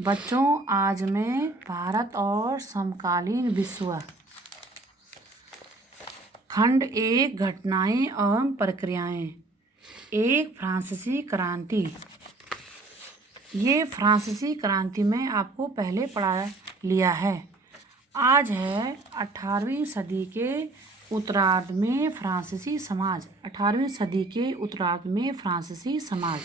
बच्चों, आज मैं भारत और समकालीन विश्व खंड एक घटनाएं एवं प्रक्रियाएं। एक फ्रांसीसी क्रांति। ये फ्रांसीसी क्रांति में आपको पहले पढ़ा लिया है। आज है 18वीं सदी के उत्तरार्ध में फ्रांसीसी समाज। 18वीं सदी के उत्तरार्ध में फ्रांसीसी समाज।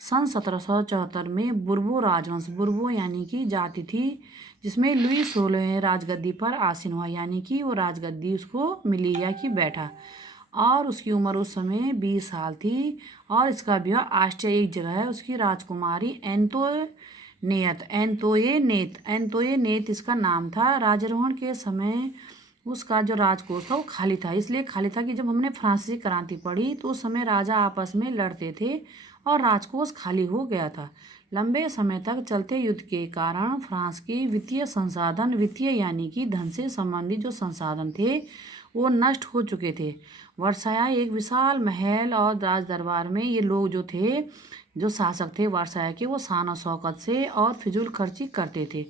सन 1774 में बुर्बो राजवंश, बुर्बो यानी कि जाति थी, जिसमें लुई 16वें राजगद्दी पर आसीन हुआ, यानी कि वो राजगद्दी उसको मिली या कि बैठा। और उसकी उम्र उस समय 20 साल थी और इसका विवाह ऑस्ट्रिया एक जगह है उसकी राजकुमारी एंतोनेत इसका नाम था। राजारोहण के समय उसका जो राजकोष था वो खाली था, इसलिए खाली था कि जब हमने फ्रांसीसी क्रांति पढ़ी तो उस समय राजा आपस में लड़ते थे और राजकोष खाली हो गया था। लंबे समय तक चलते युद्ध के कारण फ्रांस के वित्तीय यानी कि धन से संबंधित जो संसाधन थे वो नष्ट हो चुके थे। वर्साय एक विशाल महल और राज दरबार में ये लोग जो थे, जो शासक थे वर्साय के, वो शान और शौकत से और फिजूल खर्ची करते थे।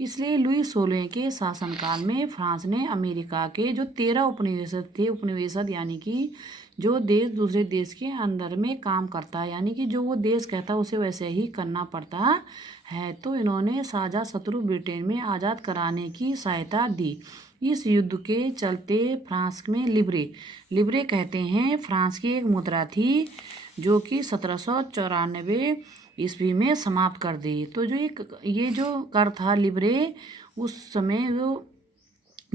इसलिए लुई 16वें के शासनकाल में फ्रांस ने अमेरिका के जो 13 उपनिवेशक थे, उपनिवेशक यानी कि जो देश दूसरे देश के अंदर में काम करता है, यानी कि जो वो देश कहता है उसे वैसे ही करना पड़ता है, तो इन्होंने साझा शत्रु ब्रिटेन में आज़ाद कराने की सहायता दी। इस युद्ध के चलते फ्रांस में लिब्रे कहते हैं, फ्रांस की एक मुद्रा थी जो कि 1794 ईस्वी में समाप्त कर दी। तो जो ये जो कर था लिब्रे, उस समय वो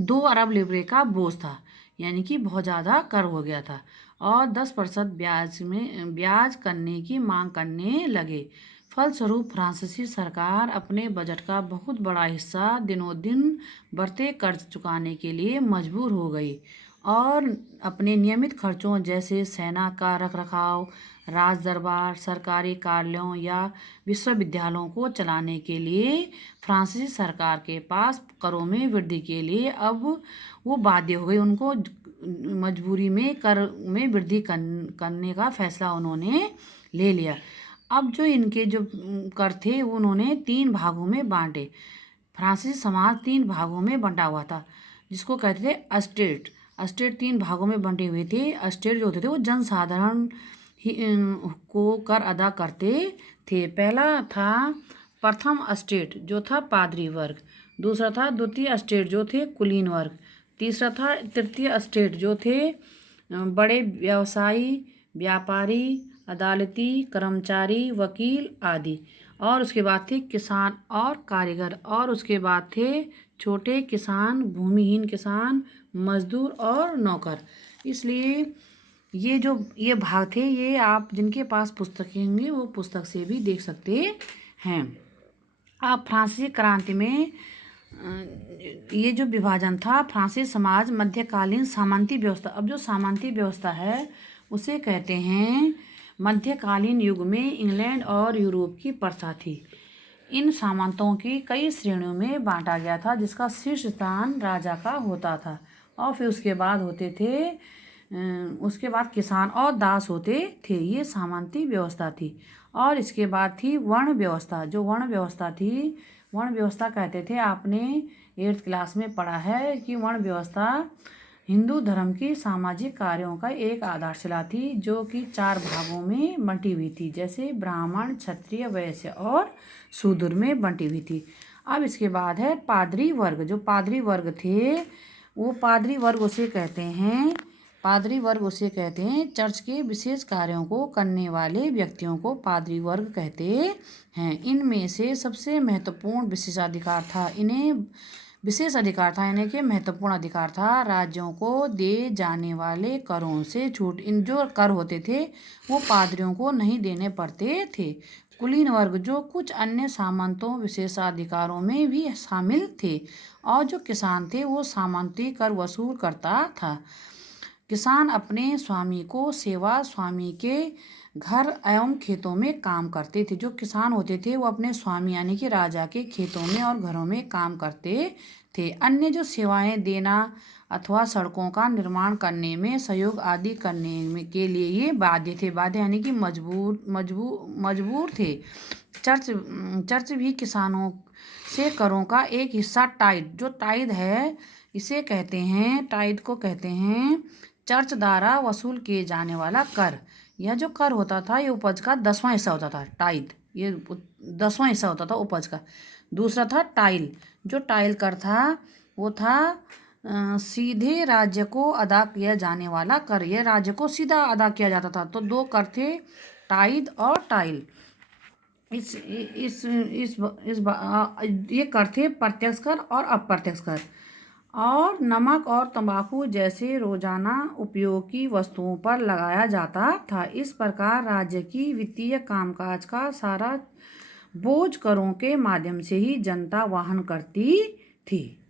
2 अरब लिब्रे का बोझ था, यानी कि बहुत ज़्यादा कर हो गया था और 10% ब्याज करने की मांग करने लगे। फलस्वरूप फ्रांसीसी सरकार अपने बजट का बहुत बड़ा हिस्सा दिनों दिन बढ़ते कर्ज चुकाने के लिए मजबूर हो गई और अपने नियमित खर्चों जैसे सेना का रखरखाव, राज दरबार, सरकारी कार्यालयों या विश्वविद्यालयों को चलाने के लिए फ्रांसीसी सरकार के पास करों में वृद्धि के लिए अब वो बाध्य हो गई। उनको मजबूरी में कर में वृद्धि करने का फैसला उन्होंने ले लिया। अब जो इनके जो कर थे वो उन्होंने 3 भागों में बांटे। फ्रांसीसी समाज 3 भागों में बंटा हुआ था, जिसको कहते थे अस्टेट। अस्टेट 3 भागों में बंटे हुए थे। अस्टेट जो होते थे वो जनसाधारण को कर अदा करते थे। पहला था प्रथम अस्टेट जो था पादरी वर्ग, दूसरा था द्वितीय अस्टेट जो थे कुलीन वर्ग, तीसरा था तृतीय अस्टेट जो थे बड़े व्यवसायी, व्यापारी, अदालती, कर्मचारी, वकील आदि, और उसके बाद थे किसान और कारीगर, और उसके बाद थे छोटे किसान, भूमिहीन किसान, मजदूर और नौकर। इसलिए ये भाग थे, ये आप जिनके पास पुस्तकें होंगी वो पुस्तक से भी देख सकते हैं। अब फ्रांसीसी क्रांति में ये जो विभाजन था, फ्रांसीसी समाज मध्यकालीन सामंती व्यवस्था, अब जो सामंती व्यवस्था है उसे कहते हैं मध्यकालीन युग में इंग्लैंड और यूरोप की प्रथा थी। इन सामंतों की कई श्रेणियों में बांटा गया था, जिसका शीर्ष स्थान राजा का होता था और फिर उसके बाद किसान और दास होते थे। ये सामंती व्यवस्था थी। और इसके बाद थी वर्ण व्यवस्था। जो वर्ण व्यवस्था थी, वर्ण व्यवस्था कहते थे, आपने 8th क्लास में पढ़ा है कि वर्ण व्यवस्था हिंदू धर्म की सामाजिक कार्यों का एक आधारशिला थी, जो कि 4 भागों में बंटी हुई थी, जैसे ब्राह्मण, क्षत्रिय, वैश्य और शूद्र में बंटी हुई थी। अब इसके बाद है पादरी वर्ग। जो पादरी वर्ग थे वो पादरी वर्ग उसे कहते हैं चर्च के विशेष कार्यों को करने वाले व्यक्तियों को पादरी वर्ग कहते हैं। इनमें से सबसे महत्वपूर्ण विशेषाधिकार था इन्हें के महत्वपूर्ण अधिकार था राज्यों को दे जाने वाले करों से छूट। इन जो कर होते थे वो पादरियों को नहीं देने पड़ते थे। कुलीन वर्ग जो कुछ अन्य सामंतों विशेषाधिकारों में भी शामिल थे, और जो किसान थे वो सामंती कर वसूल करता था। किसान अपने स्वामी को सेवा, स्वामी के घर एवं खेतों में काम करते थे। जो किसान होते थे वो अपने स्वामी यानी कि राजा के खेतों में और घरों में काम करते थे। अन्य जो सेवाएं देना अथवा सड़कों का निर्माण करने में सहयोग आदि करने के लिए ये बाध्य थे। बाध्य यानी कि मजबूर थे। चर्च भी किसानों से करों का एक हिस्सा टाइड है, इसे कहते हैं, टाइड को कहते हैं चर्च द्वारा वसूल किए जाने वाला कर। यह जो कर होता था ये उपज का 10वां हिस्सा होता था। टाइड ये 10वां हिस्सा होता था उपज का। दूसरा था टाइल। जो टाइल कर था वो था सीधे राज्य को अदा किया जाने वाला कर। यह राज्य को सीधा अदा किया जाता था। तो दो कर थे, टाइड और टाइल। ये कर थे प्रत्यक्ष कर और अप्रत्यक्ष कर। और नमक और तंबाकू जैसे रोजाना उपयोग की वस्तुओं पर लगाया जाता था। इस प्रकार राज्य की वित्तीय कामकाज का सारा बोझ करों के माध्यम से ही जनता वहन करती थी।